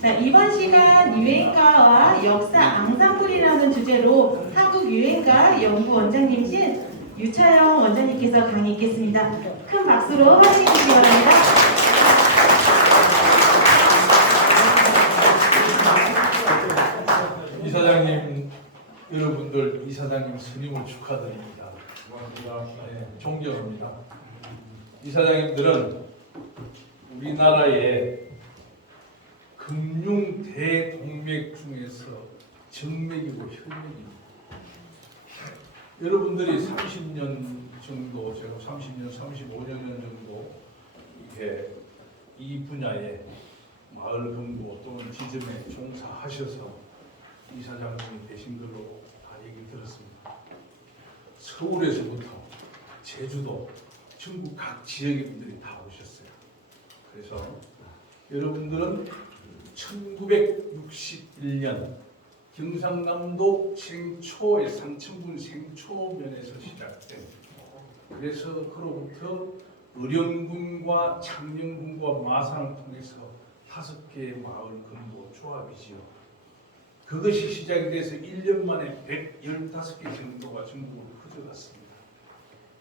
자, 이번 시간 유행가와 역사 앙상블이라는 주제로 한국 유행가 연구 원장님이신 유차영 원장님께서 강의했겠습니다. 큰 박수로 환영해 주시기 바랍니다. 이사장님 여러분들, 이사장님 스님을 축하드립니다. 네, 존경합니다. 이사장님들은 우리나라의 금융 대동맥 중에서 정맥이고 혈맥입니다. 여러분들이 30년 정도, 제가 30년, 35년 정도 이렇게 이 분야에 마을 금고 또는 지점에 종사하셔서 이사장님이 되신 걸로 다 얘기 들었습니다. 서울에서부터 제주도, 전국 각 지역의 분들이 다 오셨어요. 그래서 여러분들은 1961년 경상남도 생초의 상천군 생초면에서 시작된, 그래서 그로부터 의령군과 창녕군과 마산을 통해서 5개의 마을 금고 조합이지요. 그것이 시작이 돼서 1년 만에 115개 정도가 전국으로 퍼져갔습니다.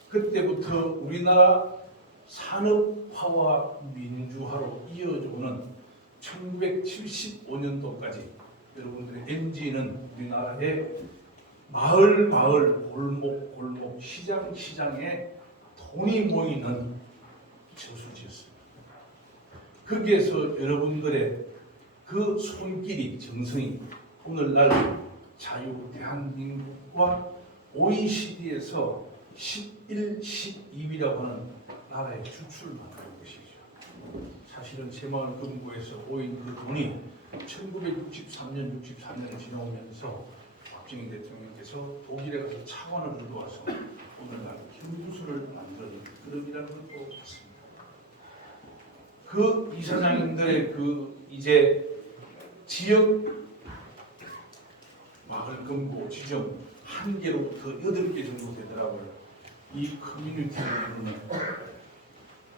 그때부터 우리나라 산업화와 민주화로 이어져 오는 1975년도까지 여러분들의 MG는 우리나라의 마을, 골목, 시장에 돈이 모이는 저수지였습니다. 거기에서 여러분들의 그 손길이, 정성이 오늘날 자유 대한민국과 OECD에서 11, 12위라고 하는 나라의 주출을 만드는 것이죠. 사실은 새마을 금고에서 모인 그 돈이 1963년, 64년을 지나오면서 박정희 대통령께서 독일에 가서 차관을 들고 와서 오늘날 현구수를 만드는 그림이라는 것도 있습니다. 그 이사장님들의 그 이제 지역 마을 금고 지점 1개로부터 8개 정도 되더라고요. 이 커뮤니티를 이루는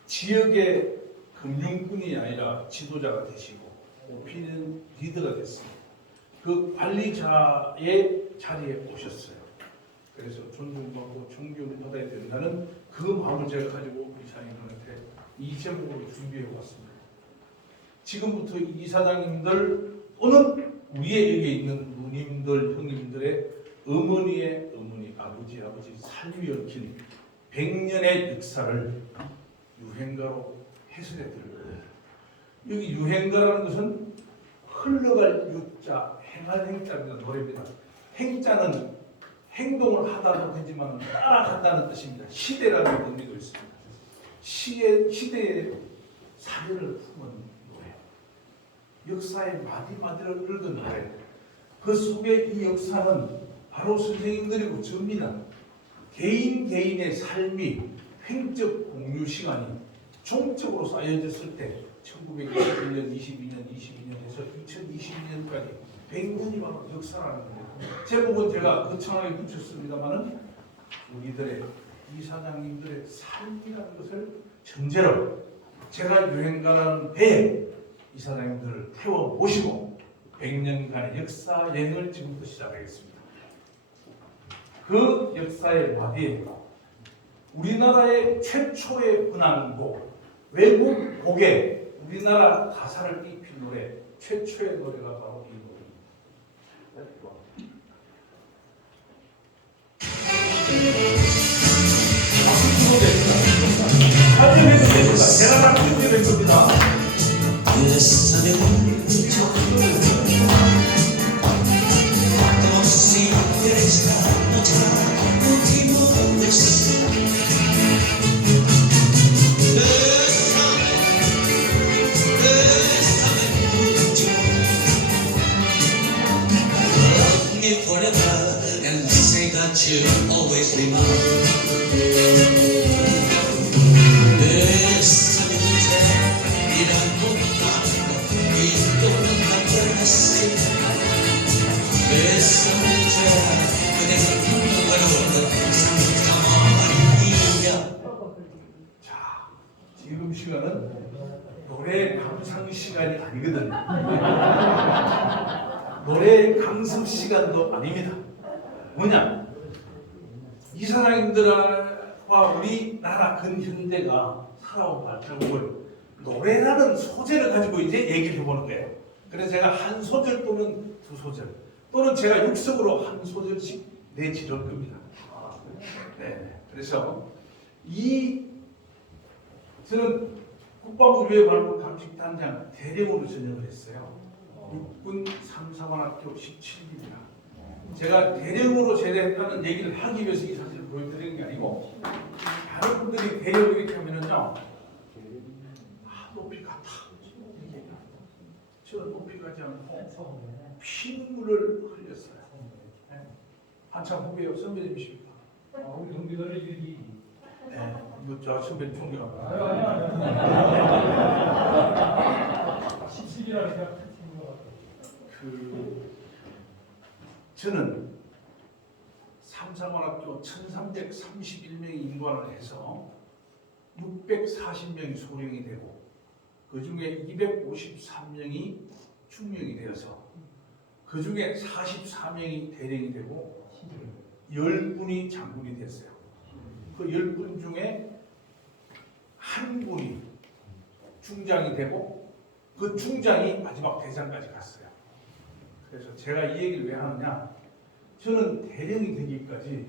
지역의 금융꾼이 아니라 지도자가 되시고 오피니언 리더가 됐습니다. 그 관리자의 자리에 오셨어요. 그래서 존중받고 존경받아야 된다는 그 마음을 제가 가지고 이사장님한테 이 제목으로 준비해 왔습니다. 지금부터 이사장님들 또는 우리에게 있는 누님들, 형님들의 어머니의 어머니, 아버지 삶이 얽힌 100년의 역사를 유행가로 해설해 드릴 거예요. 여기 유행가라는 것은 흘러갈 유자, 행할 행자입니다. 노래입니다. 행자는 행동을 하다도 되지만 따라간다는 뜻입니다. 시대라는 의미도 있습니다. 시대의 사연을 품은 노래, 역사의 마디마디를 읽은 노래, 그 속에 이 역사는 바로 선생님들이고 접니다. 개인의 삶이 횡적 공유 시간이 종적으로 쌓여졌을 때 1921년, 22년에서 2022년까지 100년이 바로 역사라는 거예요. 제목은 제가 거창하게 붙였습니다만은 우리들의 이사장님들의 삶이라는 것을 전제로 제가 유행가라는 배에 이사장님들을 태워 모시고 100년간의 역사 여행을 지금부터 시작하겠습니다. 그 역사의 마디에 우리나라의 최초의 은항곡, 외국 곡에 우리나라 가사를 입힌 노래, 최초의 노래가 바로 이 노래입니다. 설명해도 됩니다. 제가 다 준비된 겁니다. You'll always be mine. 노래 감상 시간이 아니거든. 노래 강습 시간도 아닙니다. 뭐냐? 이사장님들과 우리나라 근현대가 살아온 발자국을 노래라는 소재를 가지고 이제 얘기를 해보는 거예요. 그래서 제가 한 소절 또는 두 소절 또는 제가 육성으로 한 소절씩 내지를 겁니다. 네. 그래서 저는 국방부 유해발굴 감식단장 대령으로 전역을 했어요. 육군 3사관학교 17기입니다. 제가 대령으로 제대했다는 얘기를 하기 위해서 이 사진을 보여드리는 게 아니고 다른 분들이 대령 이렇게 하면은요 높이 갔다 저 높이 가지 않고 피눈물을 흘렸어요. 한참 후배요. 선배님이십니까? 우리 동기들이 네, 저 선배님 존경합니다. 아니요. 17이라 생각하시는 것 같아요. 저는 삼사관학교 1331명이 임관을 해서 640명이 소령이 되고 그 중에 253명이 중령이 되어서 그 중에 44명이 대령이 되고 10분이 장군이 됐어요. 그 10분 중에 한 분이 중장이 되고 그 중장이 마지막 대장까지 갔어요. 그래서 제가 이 얘기를 왜 하느냐, 저는 대령이 되기까지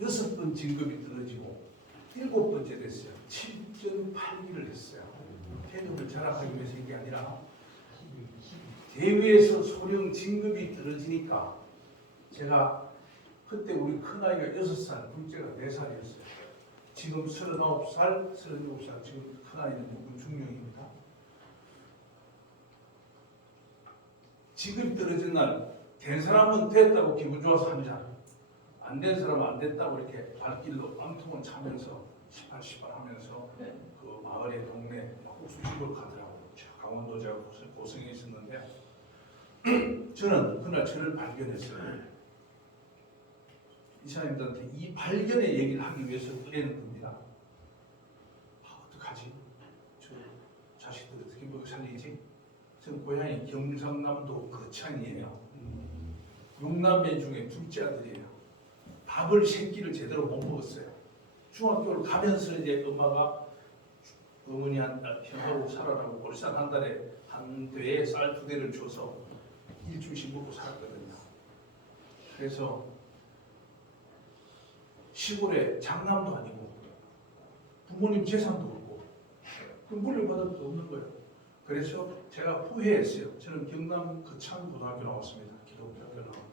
6번 진급이 떨어지고 7번째 됐어요. 7.8기를 했어요. 태극을 자랑하기 위해서 이게 아니라 대위에서 소령 진급이 떨어지니까 제가 그때 우리 큰아이가 6살, 둘째가 4살이었어요. 지금 39살, 37살, 지금 큰아이는 육군 중령입니다. 진급이 떨어진 날 된 사람은 됐다고 기분 좋아서 한 잔, 안 된 사람은 안 됐다고 이렇게 발길로 앙통을 차면서 시팔시팔 하면서 그 마을의 동네 옥수집을 가더라고요. 강원도 제가 고생이 있었는데 저는 그날 저를 발견했어요. 이사님들한테 이 발견의 얘기를 하기 위해서 꺼내는 겁니다. 어떡하지? 저 자식들 어떻게 먹여 살리지? 저는 고향이 경상남도 거창이에요. 6남매 중에 둘째 아들이에요. 밥을 세 끼를 제대로 못 먹었어요. 중학교를 가면서 이제 엄마가 어머니 형하고 살아라고 월산 한 달에 한 대에 쌀 2대를 줘서 일주일씩 먹고 살았거든요. 그래서 시골에 장남도 아니고 부모님 재산도 없고 물려받을 것도 없는 거예요. 그래서 제가 후회했어요. 저는 경남 거창 고등학교 나왔습니다. 기독교학교 나왔는데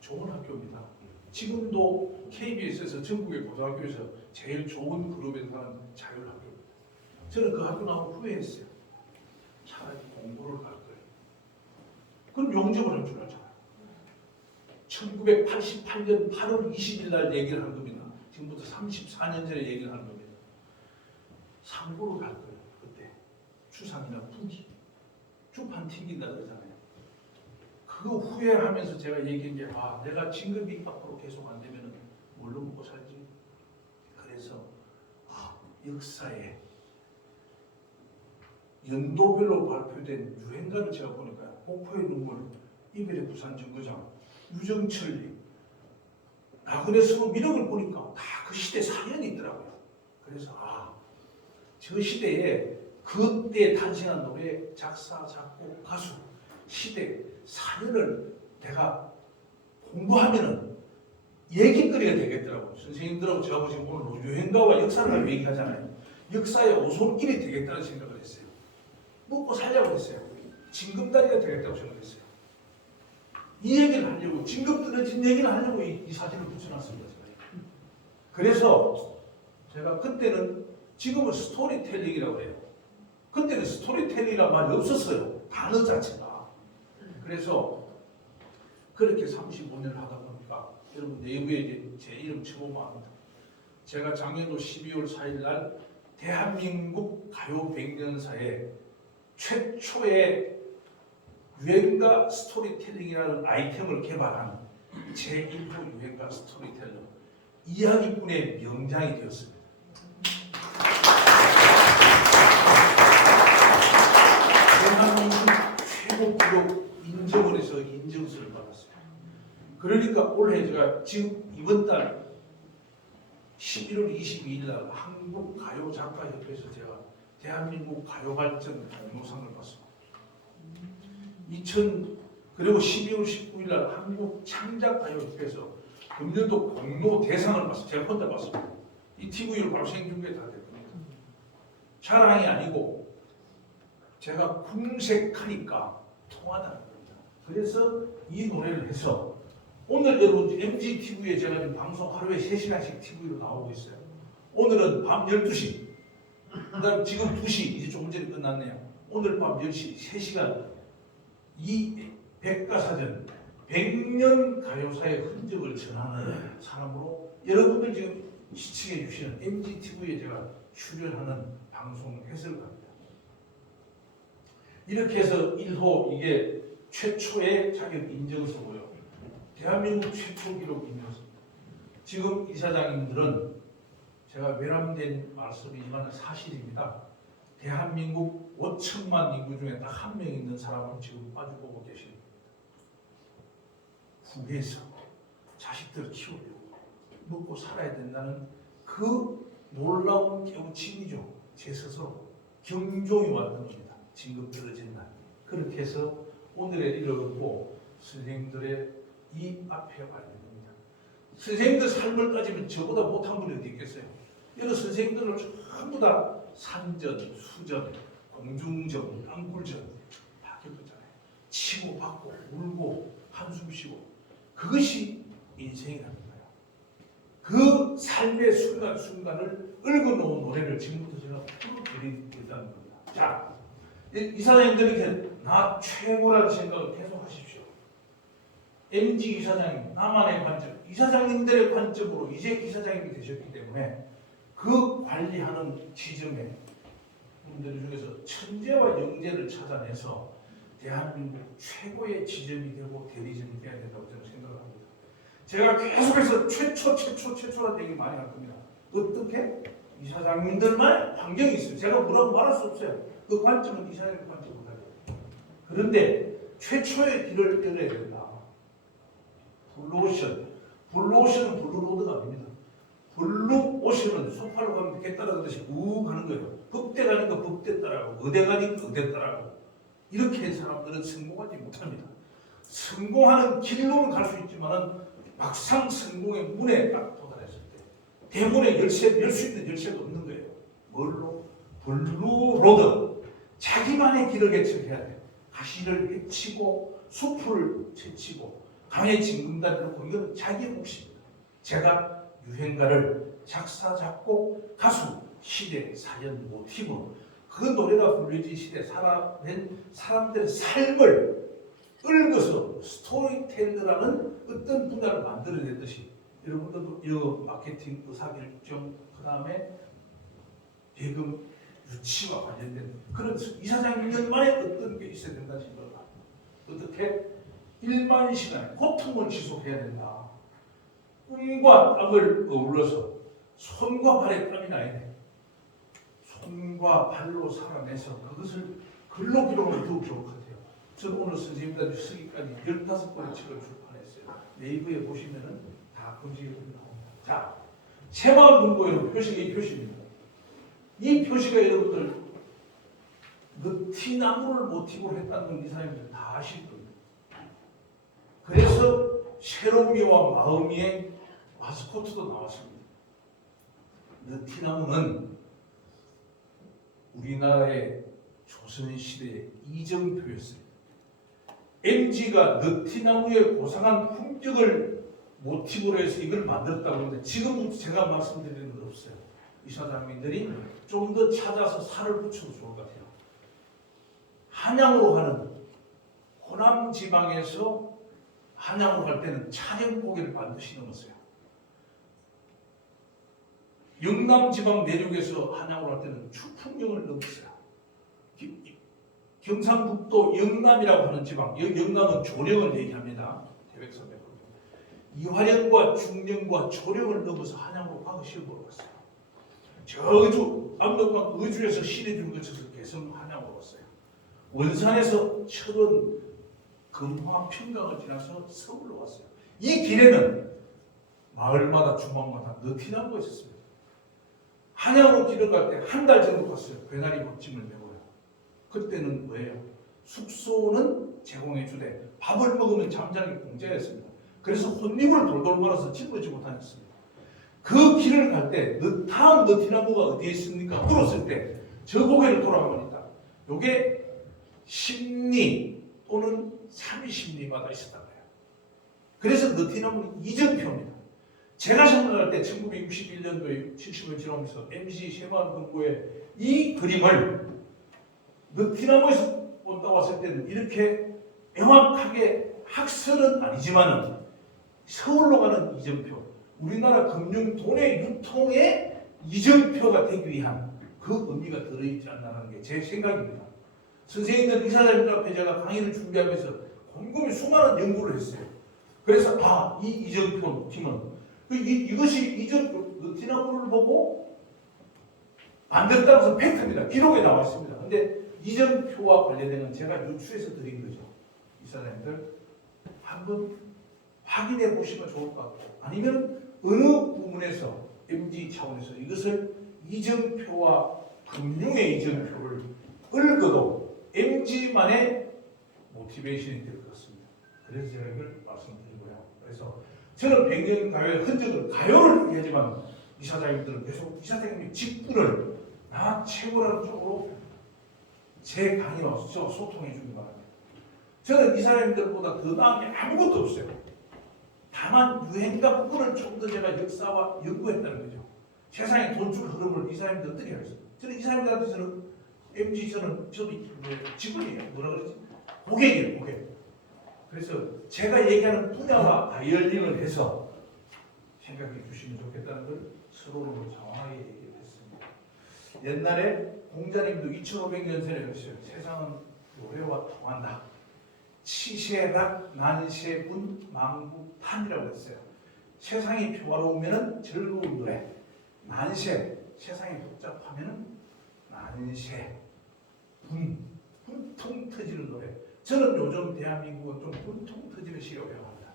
좋은 학교입니다. 지금도 KBS에서 전국의 고등학교에서 제일 좋은 그룹에 사는 자율학교입니다. 저는 그 학교 나오고 후회했어요. 차라리 공부를 갈 거예요. 그럼 영접을 할 줄 알잖아요. 1988년 8월 20일 날 얘기를 한 겁니다. 지금부터 34년 전에 얘기를 하는 겁니다. 상고를 갈 거예요. 그때 추상이나 부기 주판 튕긴다 그러잖아요. 그거 후회하면서 제가 얘기한 게 내가 진급이 앞으로 계속 안 되면 뭘로 먹고 살지? 그래서 역사에 연도별로 발표된 유행가를 제가 보니까 목포의 눈물, 이별의 부산 정거장, 유정철리, 나그네 수업 이런 걸 보니까 다 그 시대 사연이 있더라고요. 그래서 저 시대에 그때 탄생한 노래 작사, 작곡, 가수 시대 사연을 내가 공부하면은 얘기거리가 되겠더라고요. 선생님들하고 저하고 지금 오늘 유행가와 역사를 얘기하잖아요. 역사의 오솔길이 되겠다는 생각을 했어요. 먹고 살려고 했어요. 징검다리가 되겠다고 생각했어요. 이 얘기를 하려고, 진급 떨어진 얘기를 하려고 이 사진을 붙여놨습니다. 그래서 제가 그때는, 지금은 스토리텔링이라고 해요. 그때는 스토리텔링이라는 말이 없었어요. 단어 자체가. 그래서 그렇게 35년을 하다 보니까 여러분 내부에 이제 제 이름 쳐보면 압니다. 제가 작년도 12월 4일 날 대한민국 가요 100년사에 최초의 유행가 스토리텔링이라는 아이템을 개발한 제1호 유행가 스토리텔러 이야기꾼의 명장이 되었습니다. 그러니까 올해 제가 지금 이번 달 11월 22일 날 한국가요작가협회에서 제가 대한민국 가요발전 공로상을 받습니다. 그리고 12월 19일 날 한국창작가요협회에서 금년도 공로 대상을 받습니다. 제가 혼자 받습니다. 이 TV로 바로 생중계 다 될 겁니다. 자랑이 아니고 제가 궁색하니까 통하다는 겁니다. 그래서 이 노래를 해서 오늘 여러분 MGTV에 제가 지금 방송 하루에 3시간씩 TV로 나오고 있어요. 오늘은 밤 12시, 그다음 지금 2시, 이제 조금 전에 끝났네요. 오늘 밤 10시, 3시간 이 백과사전 100년 가요사의 흔적을 전하는 사람으로 여러분들 지금 시청해 주시는 MGTV에 제가 출연하는 방송 해설가입니다. 이렇게 해서 1호 이게 최초의 자격 인증서고요. 대한민국 최초 기록 인증서입니다. 지금 이사장님들은 제가 외람된 말씀이지만 사실입니다. 대한민국 5천만 인구 중에 딱 한 명 있는 사람을 지금 마주보고 계십니다. 국에서 자식들 키우려고 먹고 살아야 된다는 그 놀라운 깨우침이죠. 제 스스로 경종이 왔던 겁니다. 진급 떨어진 날. 그렇게 해서 오늘의 일을 얻고 선생님들의 이 앞에 와야 됩니다. 선생님들 삶을 따지면 저보다 못한 분이 어디 있겠어요. 여러 선생님들을 전부 다 산전, 수전, 공중전, 땅굴전 다 겪었잖아요. 치고 받고 울고 한숨 쉬고 그것이 인생이라는 거예요. 그 삶의 순간순간을 읊어놓은 노래를 지금부터 제가 풀어드리겠다는 겁니다. 자, 이사장님들에게 나 최고라는 생각을 계속 하십시오. MG 이사장님, 나만의 관점, 이사장님들의 관점으로 이제 이사장님이 되셨기 때문에 그 관리하는 지점에 분들 중에서 천재와 영재를 찾아내서 대한민국 최고의 지점이 되고 대리점이 되어야 된다고 저는 생각합니다. 제가 계속해서 최초라는 얘기 많이 할 겁니다. 어떻게? 이사장님들만 환경이 있어요. 제가 뭐라고 말할 수 없어요. 그 관점은 이사장님 관점으로 가요. 그런데 최초의 길을 열어야 된다. 블루오션은 블루로드가 아닙니다. 블루오션은 소팔로 가면 개 따라가듯이 우 가는 거예요. 법대 가니까 법대 따라가고 의대 가니까 의대 따라가고 이렇게 한 사람들은 성공하지 못합니다. 성공하는 길로는 갈 수 있지만 막상 성공의 문에 딱 도달했을 때 대문에 열 수 있는 열쇠가 없는 거예요. 뭘로? 블루로드. 자기만의 길을 개척해야 돼. 가시를 헤치고 숲을 채치고 강에 징금다리를 놓고 이건 자기 몫입니다. 제가 유행가를 작사, 작곡, 가수, 시대, 사연, 모티브 그 노래가 불려진 시대에 살아낸 사람들의 삶을 읊어서 스토리텔러라는 어떤 분야를 만들어냈듯이 여러분들도 이 마케팅, 의사결정, 그 다음에 배금, 유치와 관련된 그런 이사장님만의 어떤 게 있어야 된다는 생각을 합니다. 어떻게? 1만 시간 고통을 지속해야 된다. 꿈과 땀을 어울러서 손과 발에 땀이 나야 돼. 손과 발로 살아내서 그것을 글로 기록하면 더욱 좋을 것 같아요. 저는 오늘 선생님들 쓰기까지 15권의 책을 출판했어요. 네이버에 보시면은 다 검색이 나옵니다. 자, 새마을문고에는 표시가 이 표시입니다. 이 표시가 여러분들 느티나무를 모티브로 했다는 건 이 사람들 다 아실 겁니다. 그래서 새로미와 마음이의 마스코트도 나왔습니다. 느티나무는 우리나라의 조선시대의 이정표였어요. MG가 느티나무의 고상한 품격을 모티브로 해서 이걸 만들었다고 하는데 지금부터 제가 말씀드리는 건 없어요. 이사장님들이 좀 더 찾아서 살을 붙여도 좋을 것 같아요. 한양으로 가는 호남 지방에서 한양으로 갈 때는 차량고개를 반드시 넘었어요. 영남 지방 내륙에서 한양으로 갈 때는 추풍령을 넘었어요. 경상북도 영남이라고 하는 지방, 영남은 조령을 얘기합니다. 태백산맥. 이화령과 중령과 조령을 넘어서 한양으로 과거 시험 보러 갔어요. 저 의주, 압록강 의주에서 신해주를 거쳐서 개성 한양으로 왔어요. 원산에서 철원, 금화, 평강을 지나서 서울로 왔어요. 이 길에는 마을마다 주막마다 느티나무가 있었습니다. 한양으로 길을 갈 때 한 달 정도 갔어요. 괴나리 박짐을 메고요. 그때는 뭐예요? 숙소는 제공해 주되 밥을 먹으면 잠자는 게 공짜였습니다. 그래서 혼입을 돌돌 말아서 짊어지고 다녔습니다. 그 길을 갈 때 다음 느티나무가 어디에 있습니까? 물었을 때 저 고개를 돌아보니까 요게 10리 또는 30리마다 있었다고 해요. 그래서 느티나무는 이정표입니다. 제가 생각할 때 1961년도에 70을 지나면서 MG 새마을금고의 이 그림을 느티나무에서 본다고 했을 때는 이렇게 명확하게 학설은 아니지만은 서울로 가는 이정표, 우리나라 금융 돈의 유통의 이정표가 되기 위한 그 의미가 들어있지 않나라는 게 제 생각입니다. 선생님들 이사장님들 앞에 제가 강의를 준비하면서 곰곰이 수많은 연구를 했어요. 그래서 이 이정표 팀은 이것이 이정표 느티나무를 보고 만들었다고 해서 팩트입니다. 기록에 나와 있습니다. 근데 이정표와 관련된 건 제가 유추해서 드린 거죠. 이사장님들 한번 확인해 보시면 좋을 것 같고, 아니면 어느 부분에서 MG 차원에서 이것을 이정표와 금융의 이정표를 얽어도 MG만의 모티베이션이 될 것 같습니다. 그래서 제가 이걸 말씀드리고요. 그래서 저는 백년가요의 흔적을 가요를 얘기하지만 이사장님들은 계속 이사장님의 직분을 나 최고라는 쪽으로 제 강의와 소통해 주기 바랍니다. 저는 이사장님들보다 더 나은 게 아무것도 없어요. 다만 유행가 부분을 좀 더 제가 역사와 연구했다는 거죠. 세상의 돈줄 흐름을 이사람들 어떻게 하겠어요? 저는 이사람들한테서는 MG 저도 직원이에요. 뭐라 그러지? 고객이에요, 고객. 그래서 제가 얘기하는 분야와 다이얼링을 해서 생각해 주시면 좋겠다는 걸 서로 정확하게 얘기를 했습니다. 옛날에 공자님도 2500년전에 그랬어요. 세상은 노래와 통한다. 치세락 난세분 망국탄이라고 했어요. 세상이 평화로우면 즐거운 노래, 난세, 세상이 복잡하면 난세, 분통 터지는 노래. 저는 요즘 대한민국은 좀 분통 터지는 시기라고 합니다.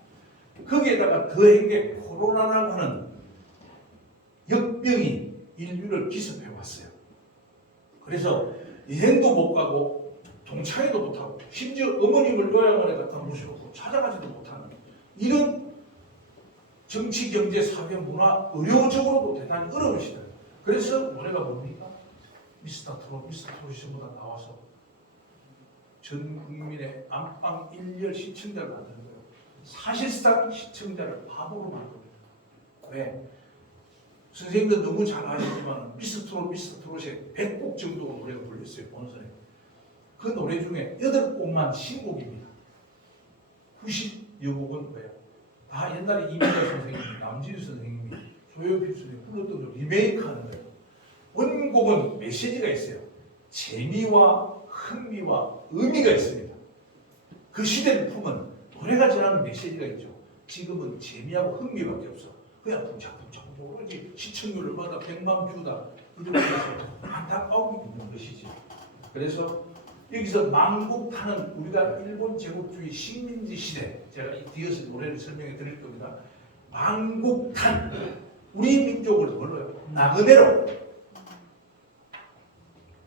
거기에다가 더한 게 코로나라고 하는 역병이 인류를 기습해 왔어요. 그래서 여행도 못 가고 동창회도 못하고 심지어 어머님을 요양원에 갖다 모셔놓고 찾아가지도 못하는 이런 정치, 경제, 사회, 문화, 의료적으로도 대단히 어려운 시대. 그래서 노래가 뭡니까? 미스터 트롯이 전부 다 나와서 전 국민의 안방 일렬 시청자를 만드는 거예요. 사실상 시청자를 바보로 만듭니다. 왜? 선생님들 너무 잘 아시지만 미스터 트롯에 100곡 정도 노래가 불렸어요. 본선에. 그 노래 중에 8곡만 신곡입니다. 90여 곡은 뭐예요? 다 옛날에 이민자 선생님이, 남진우 선생님이, 조용필 선생님이 불렀던 걸 리메이크하는 거예요. 원곡은 메시지가 있어요. 재미와 흥미와 의미가 있습니다. 그 시대를 품은 노래가 전하는 메시지가 있죠. 지금은 재미하고 흥미밖에 없어. 그냥 붕짝붕짝 오로지 시청률을 받아 100만 뷰다 이렇게 해서 안타까움이 있는 것이지. 그래서 여기서 망국탄은 우리가 일본 제국주의 식민지 시대, 제가 뒤에서 노래를 설명해 드릴 겁니다. 망국탄, 우리 민족을 뭘로요? 나그네로,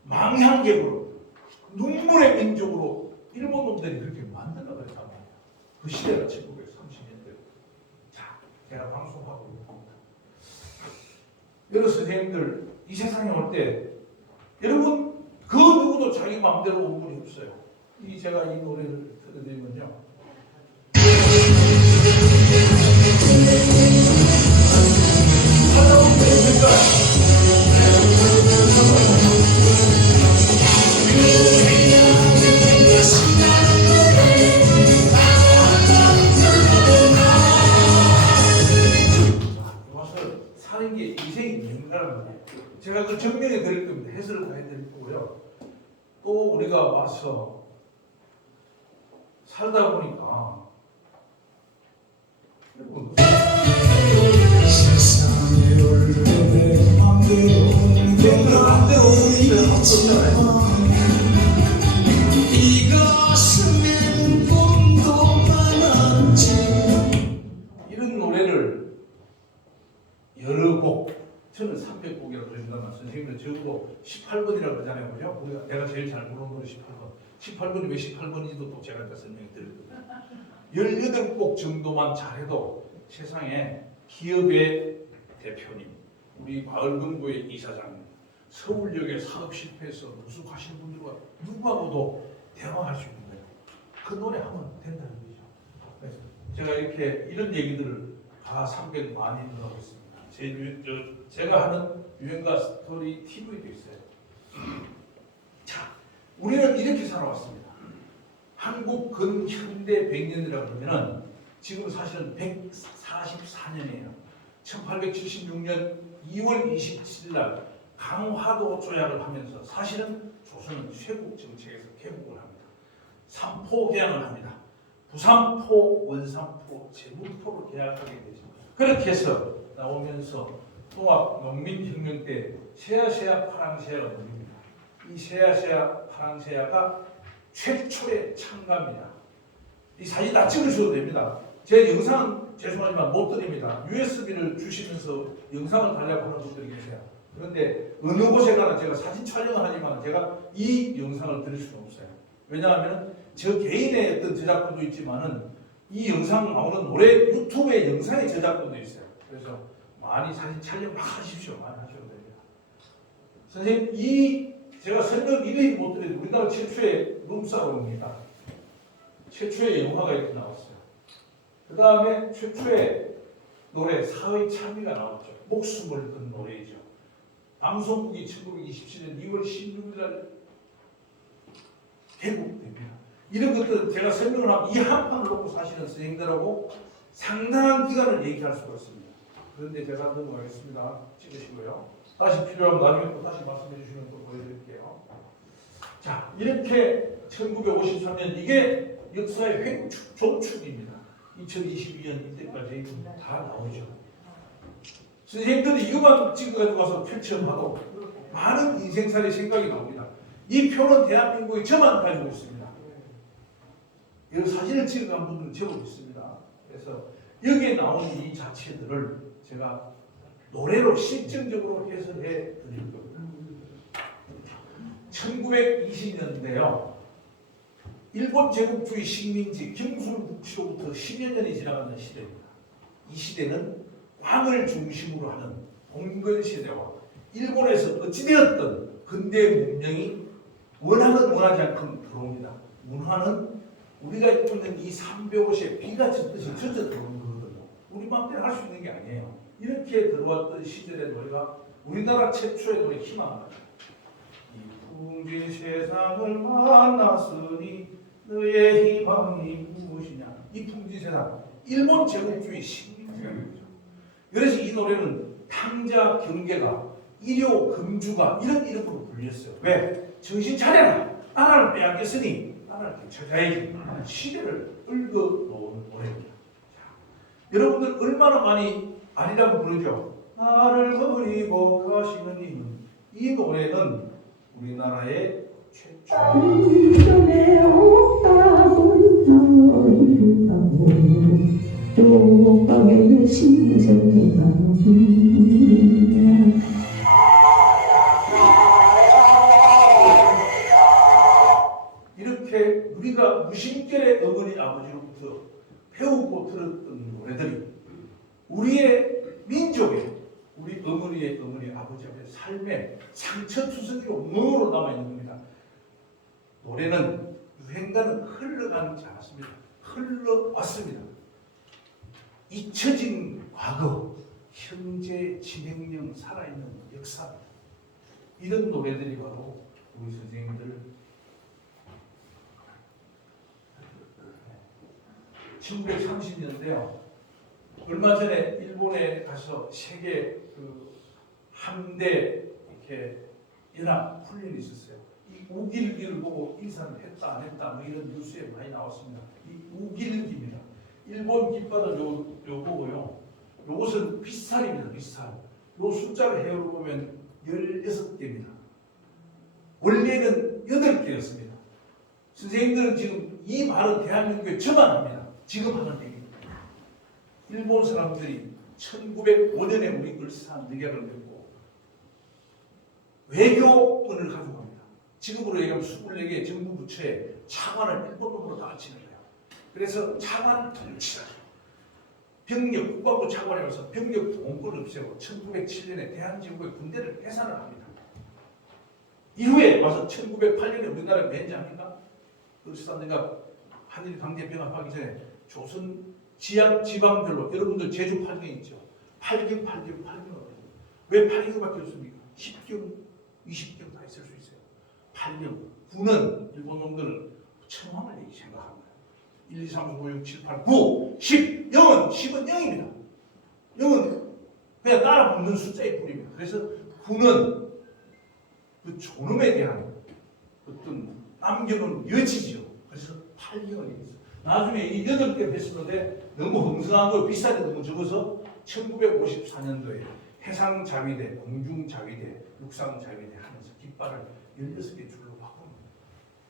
망향객으로, 눈물의 민족으로 일본 놈들이 그렇게 만들어 버렸단 말이에요. 그 시대가 1930년대. 자, 제가 방송하고 있습니다. 여러분 선생님들 이 세상에 올 때 여러분 그 누구도 자기 마음대로 온 분이 없어요. 제가 이 노래를 들려드리면요. 찾아온 배우니까 와서 사는 게 인생이 있는가라는 거예요. 제가 그 정면에 드릴 겁니다. 해설을 다 해드릴 거고요. 또 우리가 와서 살다 보니까 세상에 올려내 맘대로 이것은 꿈도 많았지. 모르겠지만 선생님들 적어도 18번이라고 그러잖아요. 그죠? 내가 제일 잘 모르는 노래 18번. 18번이 왜 18번인지도 또 제가 이따 설명해 드릴 겁니다. 18곡 정도만 잘해도 세상에 기업의 대표님, 우리 마을금고의 이사장님, 서울역에 사업 실패해서 노숙하시는 분들과 누구하고도 대화할 수 있는 거예요. 그 노래 하면 된다는 거죠. 그래서 제가 이렇게 이런 얘기들을 다 상당히 많이 하고 있습니다. 제가 하는 유행가 스토리 TV도 있어요. 자, 우리는 이렇게 살아왔습니다. 한국 근현대 100년이라고 그러면은 지금 사실은 144년이에요. 1876년 2월 27일 날 강화도 조약을 하면서 사실은 조선은 쇄국 정책에서 개국을 합니다. 삼포 개항을 합니다. 부산포, 원산포, 제문포를 계약하게 되죠. 그렇게 해서 나오면서 통합 농민혁명 때 세아세아 파랑세아가 나옵니다. 이 세아세아 파랑세아가 최초의 참가입니다. 이 사진 다 찍으셔도 됩니다. 제 영상 죄송하지만 못 드립니다. USB를 주시면서 영상을 달라고 하는 분들이 계세요. 그런데 어느 곳에 가나 제가 사진 촬영을 하지만 제가 이 영상을 드릴 수는 없어요. 왜냐하면 저 개인의 어떤 저작권도 있지만은 이 영상 나오는 노래 유튜브에 영상의 저작권도 있어요. 그래서 많이 사진 촬영 막 하십시오. 많이 하셔도 됩니다. 선생님, 이 제가 설명 이름이 못 드려도 우리나라 최초의 룸사롱입니다. 최초의 영화가 이렇게 나왔어요. 그 다음에 최초의 노래 사의 참의가 나왔죠. 목숨을 건 노래이죠. 방송국이 1927년 2월 16일 날 개국됩니다. 이런 것들 제가 설명을 하면 이 한 판을 놓고 사시는 선생님들하고 상당한 기간을 얘기할 수가 있습니다. 그런데 제가 넘어가겠습니다. 찍으시고요. 다시 필요하면 나중에 또 다시 말씀해 주시면 또 보여드릴게요. 자, 이렇게 1953년 이게 역사의 횡축, 종축입니다. 2022년 이때까지 다 나오죠. 선생님들이 이거만 찍어가지고 와서 펼쳐봐도 많은 인생살이 생각이 나옵니다. 이 표는 대한민국이 저만 가지고 있습니다. 이 사진을 찍어간 분들은 적고 있습니다. 그래서 여기에 나오는 이 자체들을 제가 노래로 실증적으로 해설해 드릴 겁니다. 1920년대요. 일본 제국주의 식민지 경술국시로부터 10여 년이 지나가는 시대입니다. 이 시대는 왕을 중심으로 하는 봉건 시대와 일본에서 어찌되었든 근대 문명이 원하든 원하지 않든 들어옵니다. 문화는 우리가 입고 있는 이 삼백옷에 비가 젖듯이 젖어 들어오는 거거든요. 우리 마음대로 할 수 있는 게 아니에요. 이렇게 들어왔던 시절의 노래가 우리나라 최초의 노래 희망입니다. 이 풍진 세상을 만났으니 너의 희망이 무엇이냐. 이 풍진 세상, 일본 제국주의 식민지가 되죠. 그래서 이 노래는 탕자 경계가 일요 금주가 이런 이름으로 불렸어요. 왜? 정신 차려라. 나라를 빼앗겼으니 나라를 되찾아야지. 시대를 읊어놓은 노래입니다. 자, 여러분들 얼마나 많이 아니라고 부르죠? 나를 버리고 가시는 이는 이 노래는 우리나라의 최초 쪽방에 신세가 이렇게 우리가 무심결의 어머니 아버지로부터 배우고 들었던 노래들이 우리의 민족의 우리 어머니의 어머니 아버지의 삶의 상처투성이로 멍으로 남아있는 겁니다. 노래는 유행가는 흘러가지 않았습니다. 흘러왔습니다. 잊혀진 과거, 현재 진행형 살아있는 역사, 이런 노래들이 바로 우리 선생님들 1930년대요. 얼마 전에 일본에 가서 세계 그 함대 이렇게 연합 훈련이 있었어요. 이 우길기를 보고 인사를 했다 안 했다 뭐 이런 뉴스에 많이 나왔습니다. 이 우길기입니다. 일본 깃발은 요거고요. 요것은 빗살입니다. 빗살. 요 숫자를 헤어로 보면 16개입니다. 원래는 8개였습니다. 선생님들은 지금 이 말은 대한민국에 저만 합니다. 지금 하는 얘기입니다. 일본 사람들이 1905년에 우리 을사늑약을 맺고 외교권을 가져갑니다. 지금으로 얘기하면 24개 정부 부처에 차관을 일본 놈으로 다 치는 거예요. 그래서 차관 통치자. 병력, 국방부 차관에 가서 병력 보험권을 없애고 1907년에 대한제국의 군대를 해산을 합니다. 이후에 와서 1908년에 우리나라에 왠지 합니까? 그렇습니까? 한일 강제 병합하기 전에 조선 지방별로 여러분들 제주 8경 있죠? 8경 왜 8경밖에 없습니까? 10경, 20경 다 있을 수 있어요. 8경 군은 일본 놈들은 청함을 생각합니다. 1, 2, 3, 4, 5, 6, 7, 8, 9, 10, 0은 10은 0입니다. 0은 그냥 따라 붙는 숫자의 뿐입니다. 그래서 군은 그 존엄에 대한 어떤 남겨놓은 여지지요. 그래서 8경을 얘기했어요. 나중에 이 8개 했었는데 너무 흥성한 거 비싼 데 너무 적어서 1954년도에 해상자위대, 공중자위대, 육상자위대 하면서 깃발을 16개 줄로 바꿉니다.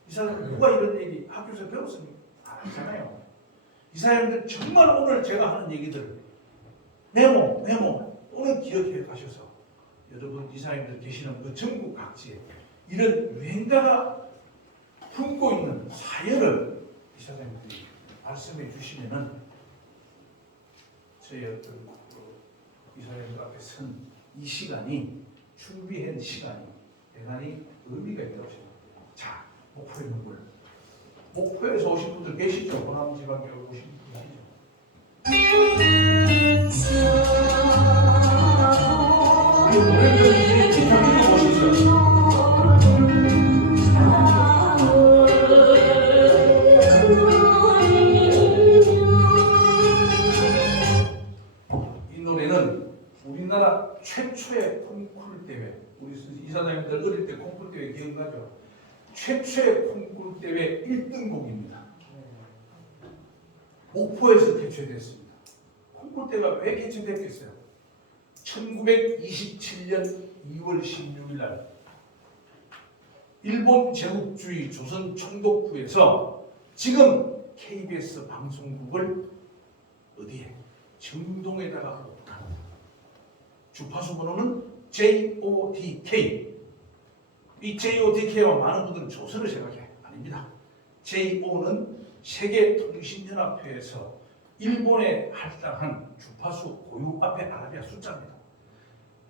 이 사람 누가 이런 얘기 학교에서 배웠습니까? 알잖아요. 이 사람들 정말 오늘 제가 하는 얘기들 메모 오늘 기억해 가셔서 여러분 이 사람들 계시는 그 전국 각지에 이런 유행가가 품고 있는 사연을 이 사장님들이 말씀해 주시면은 저희 어떤 이 사장님들 앞에 선 이 시간이 준비한 시간이 대단히 의미가 있다고 생각합니다. 자, 목포의 눈물. 목포에서 오신 분들 계시죠? 호남 지방에 오신 분들 계시죠? 이 노래를 듣고 보시죠. 이 노래는 우리나라 최초의 콩쿠르 대회, 우리 이사장님들 어릴 때 콩쿠르 대회 기억나죠? 최초의 콩쿠르 대회 1등곡입니다. 목포에서 개최됐습니다. 콩쿠르 대회가 왜 개최됐겠어요? 1927년 2월 16일 날 일본 제국주의 조선 총독부에서 지금 KBS 방송국을 어디에? 정동에다가 오픈합니다. 주파수 번호는 JODK. 이 JODK와 많은 분들은 조선을 생각해. 아닙니다. JO는 세계통신연합회에서 일본에 할당한 주파수 고유 앞에 아라비아 숫자입니다.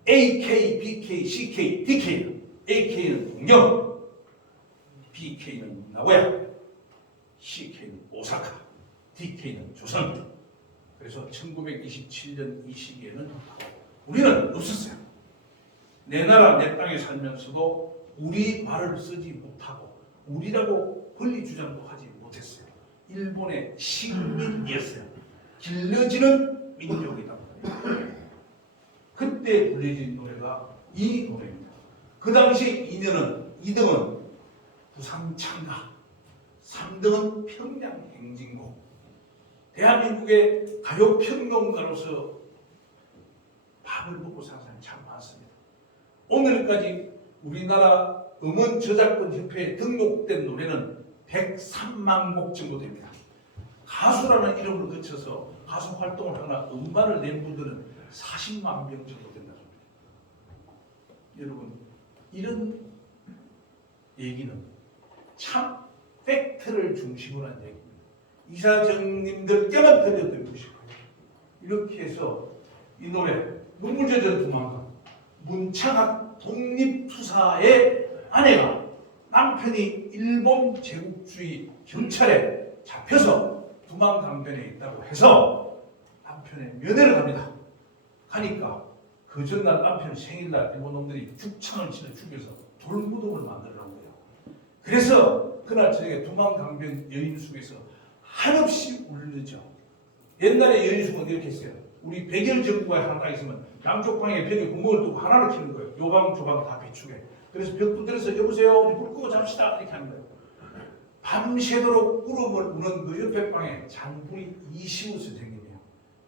AK, BK, CK, DK. AK는 동경, BK는 나고야, CK는 오사카, DK는 조선. 그래서 1927년 이 시기에는 우리는 없었어요. 내 나라 내 땅에 살면서도 우리 말을 쓰지 못하고 우리라고 권리 주장도 하지 못했어요. 일본의 식민이었어요. 길러지는 민족이다. 그때 불려진 노래가 이 노래입니다. 그 당시 2등은 부산 창가, 3등은 평양 행진곡. 대한민국의 가요 평론가로서 밥을 먹고 사는 사람이 참 많습니다. 오늘까지 우리나라 음원 저작권 협회에 등록된 노래는 103만 곡 정도 됩니다. 가수라는 이름을 거쳐서 가수 활동을 하거나 음반을 낸 분들은 40만 명 정도 된다고 합니다. 여러분, 이런 얘기는 참 팩트를 중심으로 한 얘기입니다. 이사장님들께만 들려드리고 싶어요. 이렇게 해서 이 노래 눈물 젖은 두만강, 문창학 독립투사의 아내가 남편이 일본 제국주의 경찰에 잡혀서 두만강변에 있다고 해서 남편의 면회를 갑니다. 가니까 그 전날 남편 생일날 일본 놈들이 죽창을 치러 죽여서 돌무덤을 만들라고 해요. 그래서 그날 저녁에 두만강변 여인숙에서 한없이 울르죠. 옛날에 여인숙은 이렇게 했어요. 우리 백열전구가 하나 있으면 양쪽 방에 벽에 구멍을 뚫고 하나를 키는 거예요. 요방 조방 다 비추게. 그래서 벽 두드려서 여보세요 우리 불 끄고 잡시다 이렇게 하는 거예요. 밤새도록 울음을 우는 그 옆에 방에 장군이 이시우 선생님이에요.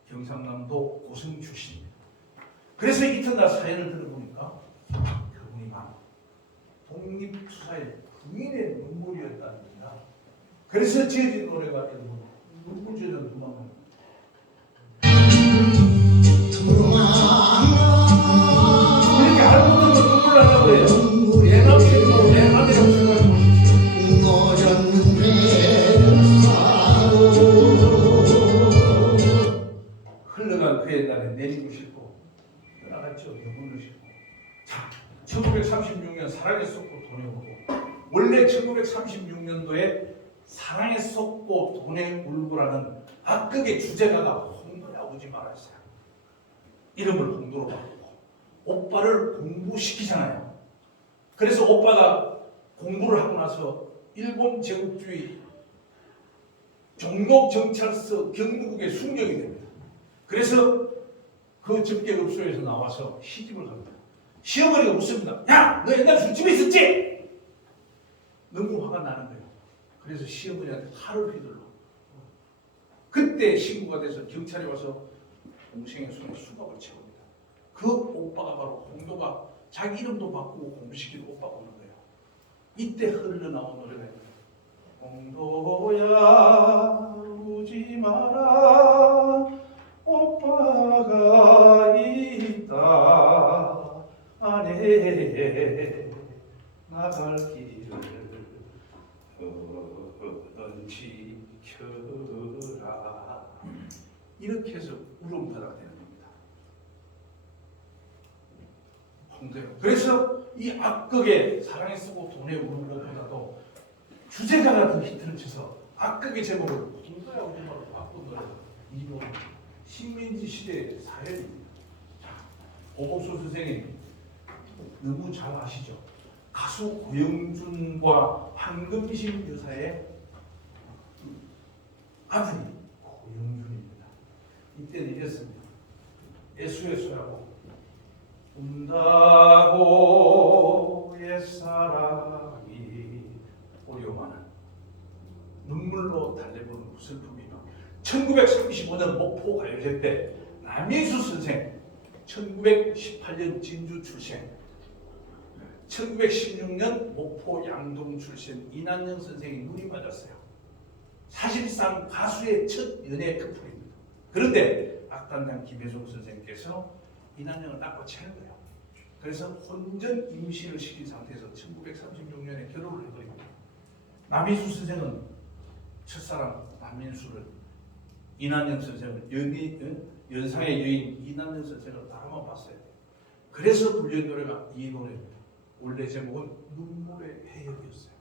경상남도 고성 출신입니다. 그래서 이튿날 사연을 들어보니까 그분이 막 독립투사의 부인의 눈물이었답니다. 그래서 지어진 노래가 여러분 눈물 젖은 두만강. 이렇게 알고 보면 눈물 나려고 해요. 원래 1936년도에 사랑에 속고 돈에 울고라는 악극의 주제가가 홍도야 오지 말았어요. 이름을 홍도로 바꾸고 오빠를 공부시키잖아요. 그래서 오빠가 공부를 하고 나서 일본 제국주의 종록정찰서 경무국에 순경이 됩니다. 그래서 그 접객업소에서 나와서 시집을 갑니다. 시어머니가 묻습니다. 야, 너 옛날에 술집에 있었지? 너무 화가 나는 거예요. 그래서 시어머니한테 칼을 휘둘러. 그때 신고가 돼서 경찰이 와서 동생의 손에 수갑을 채웁니다. 그 오빠가 바로 홍도가 자기 이름도 바꾸고 공부시키는 오빠가 오는 거예요. 이때 흘러나온 노래가 있어요. 홍도야 울지 마라 오빠가 있다 안에 나갈 길을 지켜라. 이렇게 해서 울음바다가 되는 겁니다. 홍도요. 그래서 이 악극의 사랑에 쓰고 돈에 우는 것보다도 주제가가 더 히트를 쳐서 악극의 제목을 홍도야 우리말로 바꾼 노래가 이 노래 식민지 시대의 사연입니다. 자, 오복수 선생님 너무 잘 아시죠? 가수 고영준과 황금심 여사의 아들이 고영준입니다. 이때는 이랬습니다. 애수애수하고 운다고 옛사랑이 오려마는 눈물로 달래보는 슬픔이며 1935년 목포 가요제 때 남인수 선생 1918년 진주 출생 1916년 목포 양동 출신 이난영 선생이 눈이 맞았어요. 사실상 가수의 첫 연애 커플입니다. 그런데 악단장 김혜종 선생께서 이난영을 낚아 채는 거예요. 그래서 혼전 임신을 시킨 상태에서 1936년에 결혼을 해버립니다. 남인수 선생은 첫사랑 남인수를 이난영 선생을 연상의 여인 이난영 선생을 따라만 봤어요. 그래서 불린 노래가 이 노래입니다. 원래 제목은 눈물의 해역이었어요.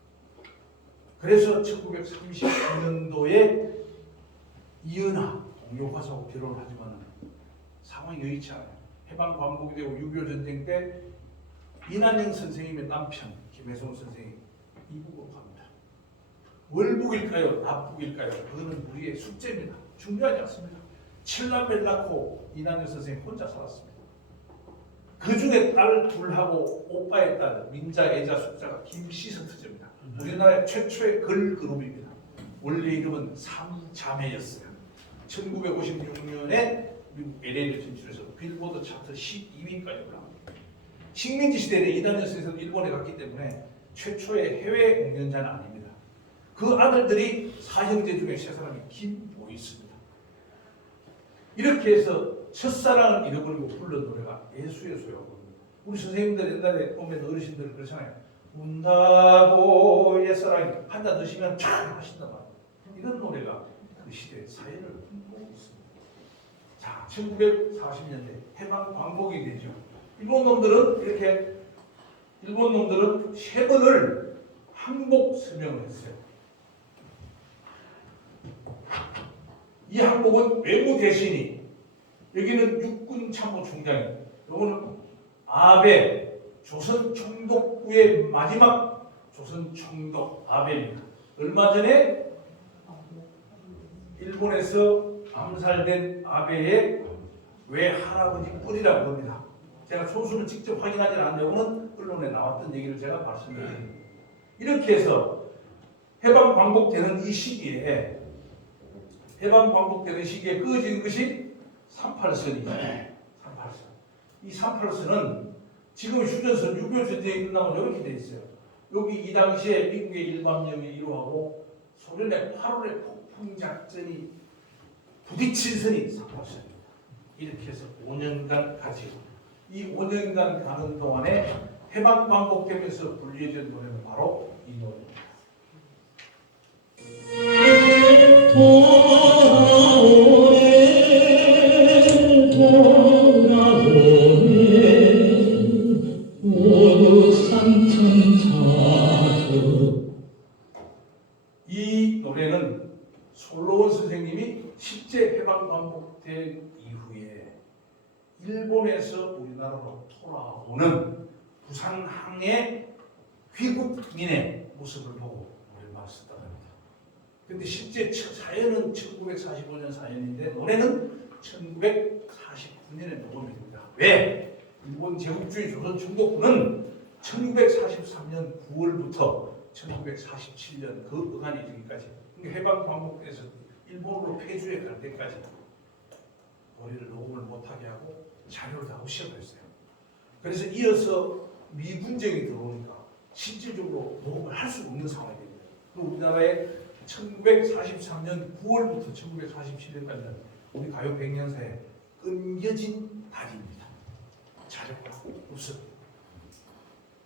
그래서 1939년도에 이은하 동료 가수하고 결혼을 하지만 상황이 여의치 않아요. 해방 광복이 되고 6.25 전쟁 때 이난영 선생님의 남편 김혜성 선생이 이국으로 갑니다. 월북일까요? 납북일까요? 그거는 우리의 숙제입니다. 중요하지 않습니다. 7남매를 낳고 이난영 선생님 혼자 살았습니다. 그 중에 딸 둘하고 오빠의 딸 민자, 애자, 숙자가 김씨서트제입니다. 우리나라의 최초의 걸그룹입니다. 원래 이름은 삼자매였어요. 1956년에 미국 LA를 진출해서 빌보드 차트 12위까지 올라갑니다. 식민지 시대에 이난영 선생도 일본에 갔기 때문에 최초의 해외 공연자는 아닙니다. 그 아들들이 사형제 중에 세 사람이 김보이스입니다. 이렇게 해서 첫사랑을 잃어버리고 부른 노래가 예수예수라고 합니다. 우리 선생님들 옛날에 보면 어르신들 그러잖아요. 운다고 옛사랑이 한잔 드시면 쫙 하신단 말이에요. 이런 노래가 그 시대의 사연을 품고 있습니다. 자, 1940년대 해방 광복이 되죠. 일본 놈들은 세 번을 항복 서명을 했어요. 이 항복은 외무 대신이, 여기는 육군 참모총장이, 요거는 아베 조선 총독부의 마지막 조선 총독 아베입니다. 얼마 전에 일본에서 암살된 아베의 외할아버지 뻘이라고 합니다. 제가 소수는 직접 확인하지 않았는데 오늘 언론에 나왔던 얘기를 제가 말씀드립니다. 이렇게 해서 해방 광복되는 이 시기에 꺼진 것이 38선이죠. 38선. 이 38선은 지금 휴전선 6.25 전쟁이 끝나면 이렇게 돼 있어요. 여기 이 당시에 미국의 일반령이 이루어하고 소련의 8월의 폭풍 작전이 부딪힌 선이 38선입니다. 이렇게 해서 5년간 가지고 이 5년간 가는 동안에 해방 광복되면서 불려진 노래는 바로 이 노래입니다. 돌아오네 모두 삼천사도 노래는 솔로몬 선생님이 실제 해방 반복된 이후에 일본에서 우리나라로 돌아오는 부산항해 귀국민의 모습을 보고 노래를 썼다고 합니다. 근데 실제 사연은 1945년 사연인데 노래는 1949년에 녹음이 됩니다. 왜? 일본 제국주의 조선 총독부는 1943년 9월부터 1947년 그 응안이 되기까지 해방 반복돼서 일본으로 폐주해 갈 때까지 노래를 녹음을 못하게 하고 자료를 다 없애버렸어요. 그래서 이어서 미군정이 들어오니까 실질적으로 녹음을 할 수 없는 상황이 됩니다. 우리나라에 1943년 9월부터 1947년까지는 우리 가요 100년사에 끊겨진 달입니다. 자료가 없어요.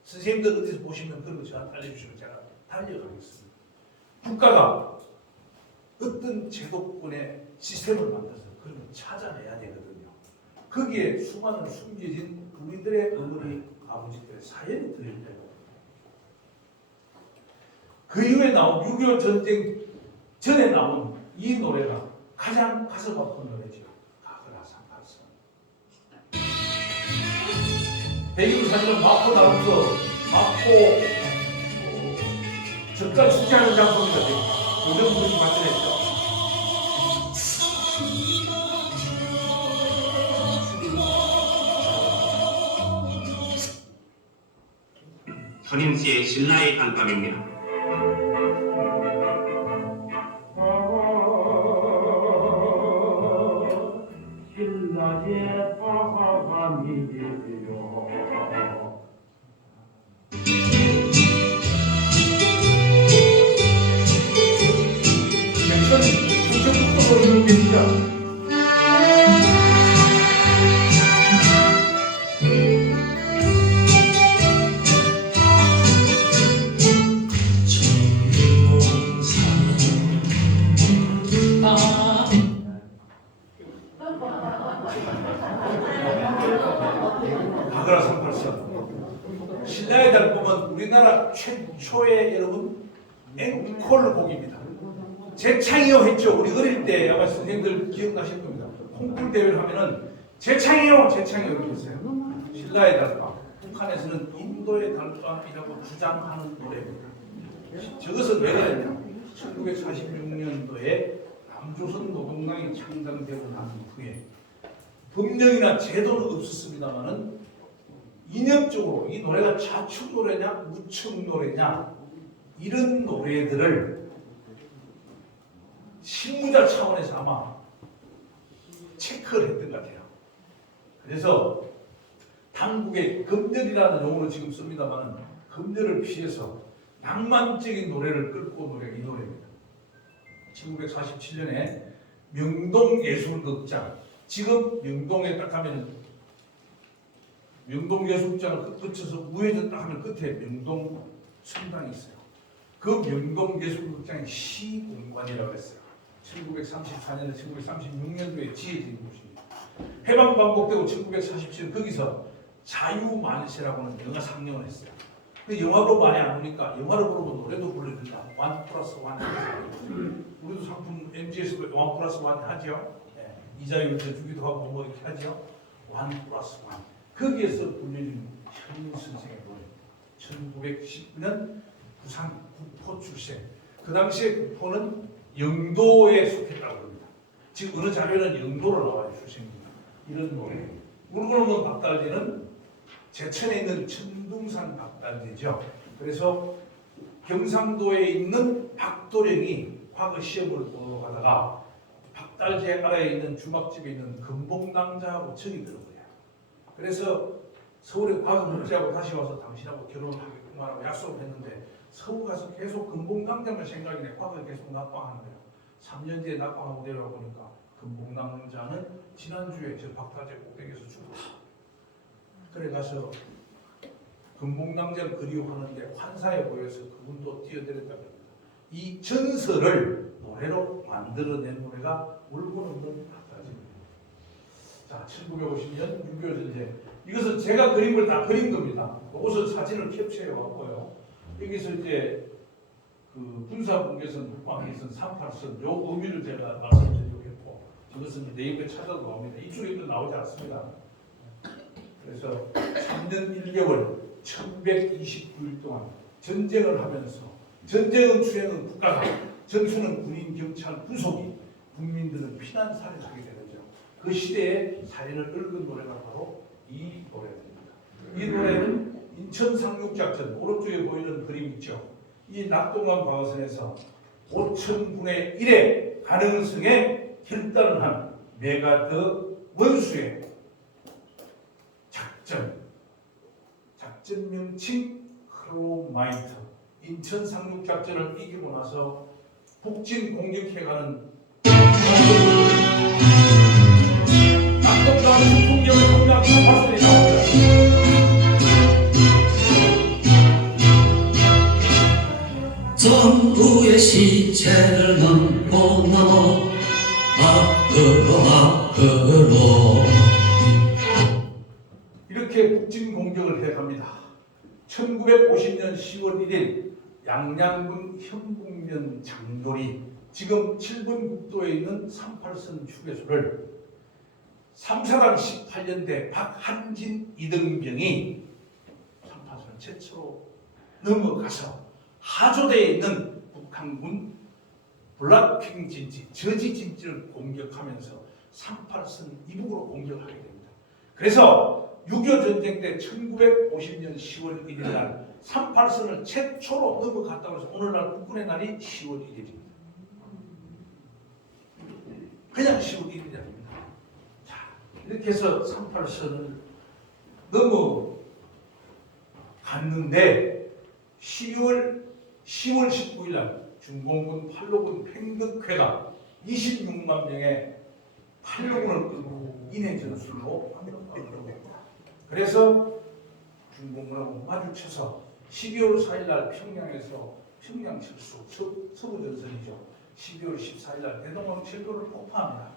선생님들 어디서 보시면 그런 거 저한테 알려주시면 제가 달려가겠습니다. 국가가 어떤 제도권의 시스템을 만들어서 그런 걸 찾아내야 되거든요. 거기에 수많은 숨겨진 우리들의 어머니, 아버지들의 사연이 들어있대요. 그 이후에 나온 6.25 전쟁 전에 나온 이 노래가 가장 가슴 아픈 노래죠. 가거라 상가서. 배경사진은 마포 나루터, 마포 젓갈 축제하는 장소입니다. 요즘 분이 발전했죠. 선임씨의 신라의 단감입니다. 신라의 빠함이지요. 백선 충청북도 소리를 계시죠? 가거라 상팔선. 신라의 달콤은 우리나라 최초의 여러분 앵콜곡입니다. 재창이요 했죠. 우리 어릴 때 아마 선생님들 기억나실 겁니다. 콩쿨 대회를 하면은 재창이요, 재창이요 이렇게 했어요. 신라의 달밤. 북한에서는 인도의 달밤이라고 주장하는 노래입니다. 저것은 왜 그랬냐? 1946년도에 남조선 노동당이 창당되고 난 후에 법령이나 제도는 없었습니다만은 이념적으로 이 노래가 자축 노래냐 우축 노래냐 이런 노래들을 실무자 차원에서 아마 체크를 했던 것 같아요. 그래서 당국의 검열이라는 용어를 지금 씁니다만은 검열을 피해서 낭만적인 노래를 끌고 노래가 이 노래입니다. 1947년에 명동예술극장, 지금 명동에 딱 가면은 명동예술극장을 거쳐서 우회전 딱 하면 끝에 명동 성당이 있어요. 그 명동예술극장이 시공관이라고 했어요. 1934년에 1936년도에 지어진 곳입니다. 해방 반복되고 1947년 거기서 자유만세라고는 영화 상영을 했어요. 근데 영화로 많이 안 오니까 영화로 부르면 노래도 불러준다. 1+1 우리도 상품 MG에서도 1+1 하죠. 네. 이자율 주기도 하고 뭐 이렇게 하죠. 1+1 거기에서 불려준 현민 선생의 노래. 1919년 부산 국포 출생. 그 당시에 국포는 영도에 속했다고 합니다. 지금 어느 자료는 영도로 나와요. 출생입니다. 이런 노래. 물건없는 박달재는 제천에 있는 천둥산 박달재죠. 그래서 경상도에 있는 박도령이 과거 시험을 보러 가다가 박달재 아래에 있는 주막집에 있는 금봉낭자하고 정이 들어버려요. 그래서 서울에 과거 문제하고 다시 와서 당신하고 결혼하겠구만 약속을 했는데 서울 가서 계속 금봉낭자만 생각이 내. 과거에 계속 낙방하는 거예요. 3년 뒤에 낙방하고 내려와 보니까 금봉낭자는 지난주에 저 박달재 꼭대기에서 죽었다. 그래 가서 금봉낭자를 그리워하는데 환사해 보여서 그분도 뛰어내렸다고 합니다. 이 전설을 노래로 만들어낸 노래가 울고 없는 박달재입니다. 자, 1950년 6.25 전쟁. 이것은 제가 그린 걸 다 그린 겁니다. 이것을 사진을 캡처해 왔고요. 여기서 이제 그 군사분계선, 국방계선, 38선 요 의미를 제가 말씀드리려고 했고, 이것은 네이버에 찾아도 나옵니다. 이쪽에도 나오지 않습니다. 그래서 3년 1개월 1129일 동안 전쟁을 하면서, 전쟁은 수행은 국가가, 전투는 군인, 경찰, 부속이, 국민들은 피난 살해를 하게 되죠. 그 시대에 살인을 읊은 노래가 바로 이 노래입니다. 이 노래는 인천 상륙작전, 오른쪽에 보이는 그림 있죠. 이 낙동강 방어선에서 5,000분의 1의 가능성에 결단을 한 메가드 원수의 작전 명칭 크로마이트. 인천 상륙작전을 이기고 나서 북진 공격해가는 낙동강 북풍령을 공략 38선이 나옵니다. 전부의 시체를 넘고 넘어 앞으로 이렇게 북진 공격을 해갑니다. 1950년 10월 1일 양양군 현북면 장돌이, 지금 7번 국도에 있는 38선 휴게소를 3사단 18년대 박한진 이등병이 38선 최초로 넘어가서 하조대에 있는 북한군 블락핑 진지, 저지 진지를 공격하면서 38선 이북으로 공격하게 됩니다. 그래서 6.25 전쟁 때 1950년 10월 1일 날 38선을 최초로 넘어갔다고 해서 오늘날 국군의 날이 10월 1일입니다. 그냥 10월 1일이 아닙니다. 자, 이렇게 해서 38선을 넘어갔는데 10월 19일 날 중공군 팔로군 팽덕회가 26만 명의 팔로군을 끌고 인해 전술로 함락하게 됩니다. 그래서 중공군하고 마주쳐서 12월 4일 날 평양에서 평양 철수, 서부 전선이죠. 12월 14일 날 대동강 철도를 폭파합니다.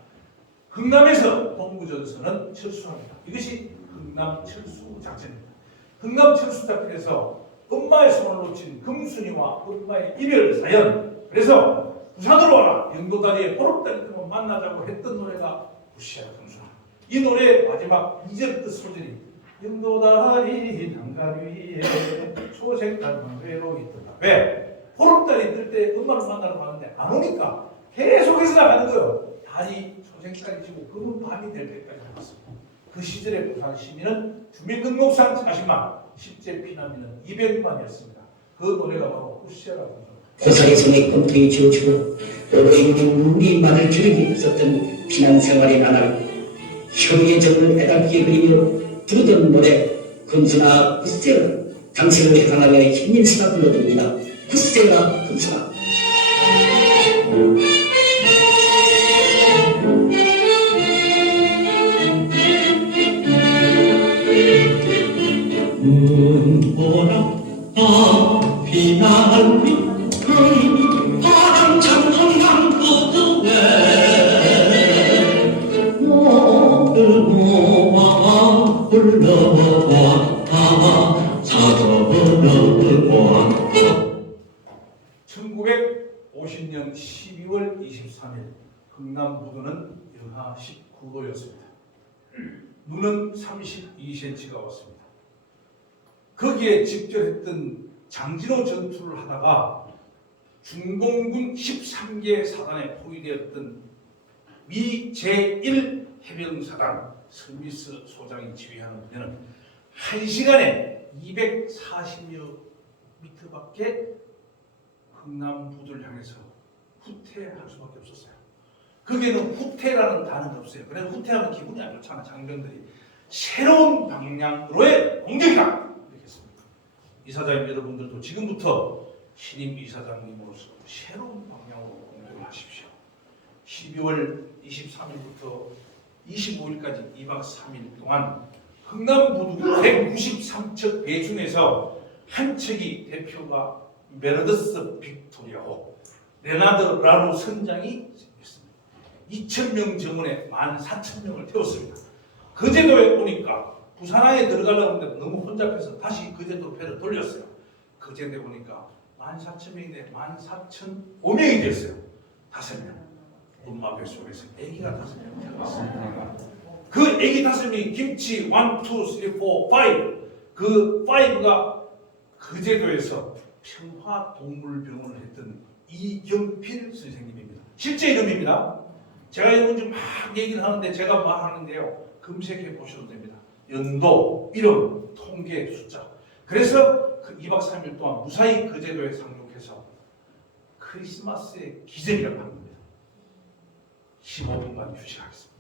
흥남에서 동부 전선은 철수합니다. 이것이 흥남 철수 작전입니다. 흥남 철수 작전에서 엄마의 손을 놓친 금순이와 엄마의 이별 사연. 그래서 부산으로 와라, 영도다리에 보름달이 뜨면 만나자고 했던 노래가 부시야 금순아. 이 노래의 마지막 2절 끝 소절이 영도다리 난간 위에 초색달만 외로이 뜨다. 왜? 보름달이 뜰 때 엄마를 만나러 가는데 안 오니까 계속해서 나가는 거예요. 달이 초색달이 지고 검은 밤이 될 때까지 나갔습니다. 그 시절의 부산 시민은 주민등록상 40만, 실제 피난민은 200만이었습니다. 그 노래가 바로 부시야라고 합니다. 고사리성의 꿈통이 지어지고 어르신이 우리 말을 들은 없었던 피난생활의 나날, 형의 정을 애달게 그리며 부르던 노래 금순아 굿세라, 당신을 향하여 힘님수가 불러줍니다. 굿세라 금순아. 문보라 비날리 바람 장엄한 구두에 너를 모아 불러왔다 사도를 보았다. 1950년 12월 23일 흥남 부두는 영하 19도였습니다. 눈은 32cm가 왔습니다. 거기에 집결했던 장진호 전투를 하다가 중공군 13개 사단에 포위되었던 미 제1 해병사단 서미스 소장이 지휘하는 부대는 1시간에 240여 미터밖에 흥남 부두를 향해서 후퇴할 수밖에 없었어요. 거기에는 후퇴라는 단어가 없어요. 그래서 후퇴하면 기분이 안 좋잖아. 장병들이 새로운 방향으로의 공격이다 이렇게 했습니다. 이사장님 여러분들도 지금부터 신임 이사장님으로서 새로운 방향으로 공격을 하십시오. 12월 23일부터 25일까지 2박 3일 동안 흥남부두 193척 배 중에서 한 척이 대표가 메르더스 빅토리아호 레나드 라루 선장이 있습니다. 2,000명 정원에 14,000명을 태웠습니다. 거제도에 오니까 부산항에 들어가려고 하는데 너무 혼잡해서 다시 거제도 배를 돌렸어요. 거제도에 오니까 14,000명인데 14,005명이 됐어요. 5명. 엄마 뱃속에서 아기가 5명 태어났어요. 그 아기 5명이 김치 1, 2, 3, 4, 5. 그 5가 그 제도에서 평화동물병원을 했던 이경필 선생님입니다. 실제 이름입니다. 제가 이런 좀 막 얘기를 하는데 제가 말하는데요. 검색해 보셔도 됩니다. 연도, 이름, 통계, 숫자. 그래서 그 2박 3일 동안 무사히 그 제도에 상륙해서 크리스마스의 기적이라고 합니다. 15분간 휴식하겠습니다.